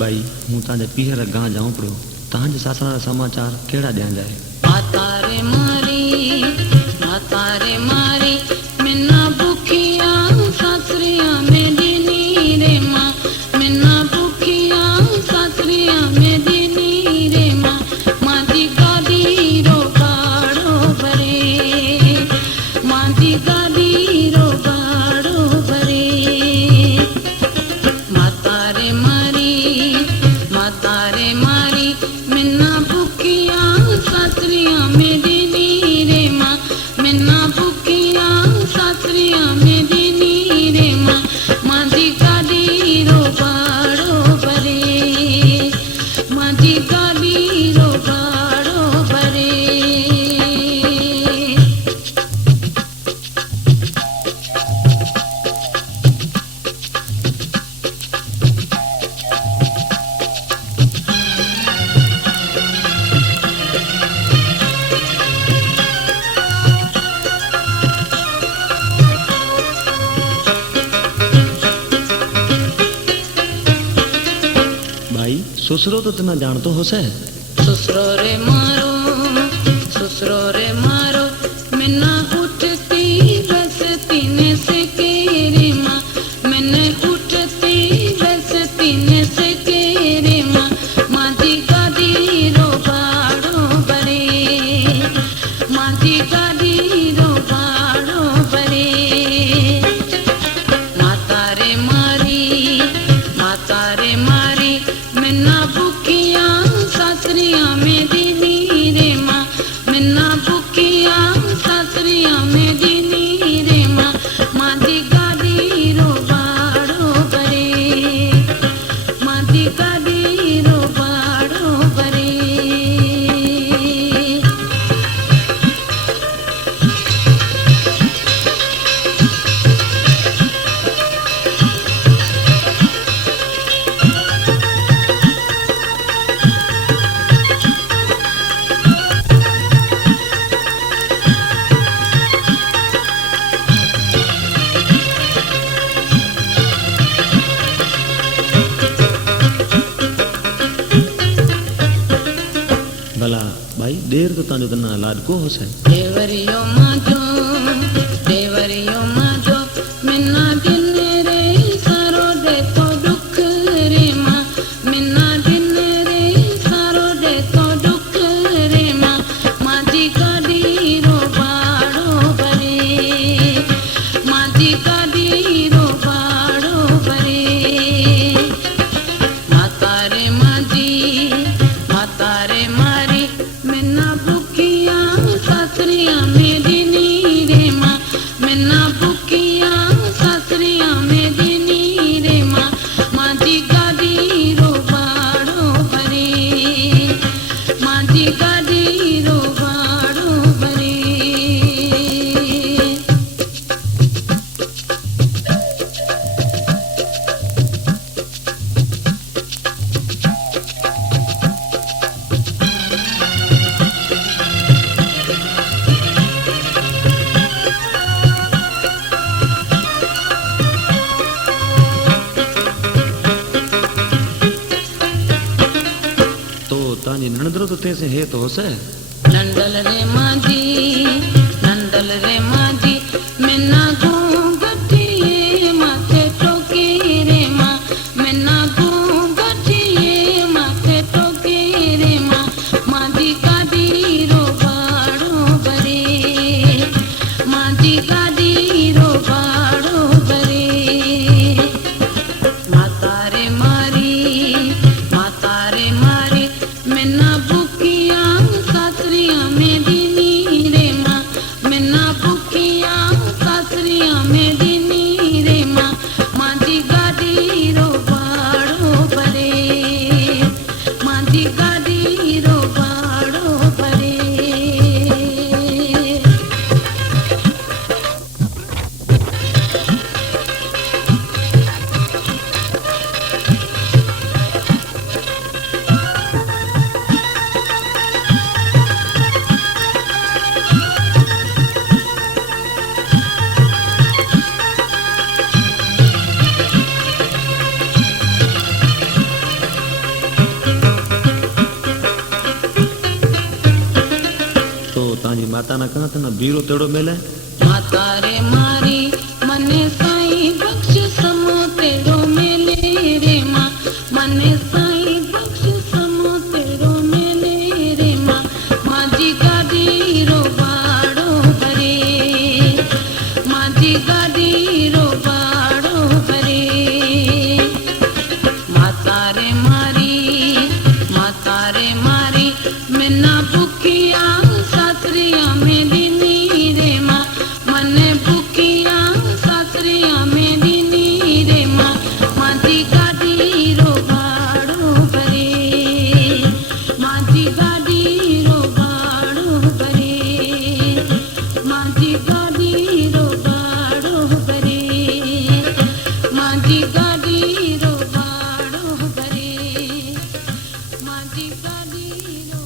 भाई हूँ ताजे पीहर गां जाऊं पड़ो ताजे सासरा समाचार केड़ा दिया जाए। मातारे मारी मिन्ना भूखिया सासरिया में दिनी रे माँ मिन्ना भूखिया सासरिया में दिनी रे माँ माँ दी गादी रो गाड़ो भरे माँ दी गादी रो गाड़ो भरे मातारे मारी मिन्ना भूखिया सासरिया में दिनी रे माँ मिन्ना भूखिया सासरिया में दिनी रे माँ माँ दी गादी रो गाड़ो भरे माँ दी गादी रो गाड़ो भरे। ससुरो तो तुम्हें जान तो हो से ससुरो रे मारो मिन्ना उठती बसती ने से केरे माँ मैंने उठती बसती ने से केरे माँ माँ दी गादी रो गाड़ो भरे माँ दी गादी रो गाड़ो भरे मातारे मारी मिन्ना भूखिया सासरिया में दिनी रे माँ मिन्ना भूखिया सासरिया में दिनी रे माँ माँ दी गादी रो गाड़ो भरे माँ दी गादी रो गाड़ो भरे। भला भाई देर तो ताजो तना लाड को हो से देवरियो माजो मिन्ना दिन रे सारो दे तो दुख रे माँ मिन्ना दिन रे सारो दे तो दुख रे माँ माँ दी गादी रो गाड़ो भरे माँ दी गादी रो गाड़ो भरे मातारे मारी मिन्ना भूखिया सासरिया में दिनी रे माँ मिन्ना भूखिया सासरिया में दिनी रे माँ माँ दी गादी रो गाड़ो भरे माँ दी गादी रो गाड़ो भरे। तानी नंदरो तो तेसे है तो हो से नंदल रे माजी मिन्ना घूंघटिए माथे टोके रे माँ मिन्ना घूंघटिए माथे टोके रे माँ माँ दी गादी रो गाड़ो भरे माँ दी गादी रो गाड़ो भरे मातारे मारी मिन्ना भूखिया सासरिया में दिनी रे माँ मिन्ना भूखिया सासरिया तव्हांजी माता न कहा त न बीरो तेड़ो मिले माता रे मारी मने साईं बख्श समो तेरो मेले रे माँ मने साईं बख्श समो तेरो मेले रे माँ माजी गादी रो बाड़ो भरे माजी गादी रो बाड़ो भरे माता रे मारी मिना बुक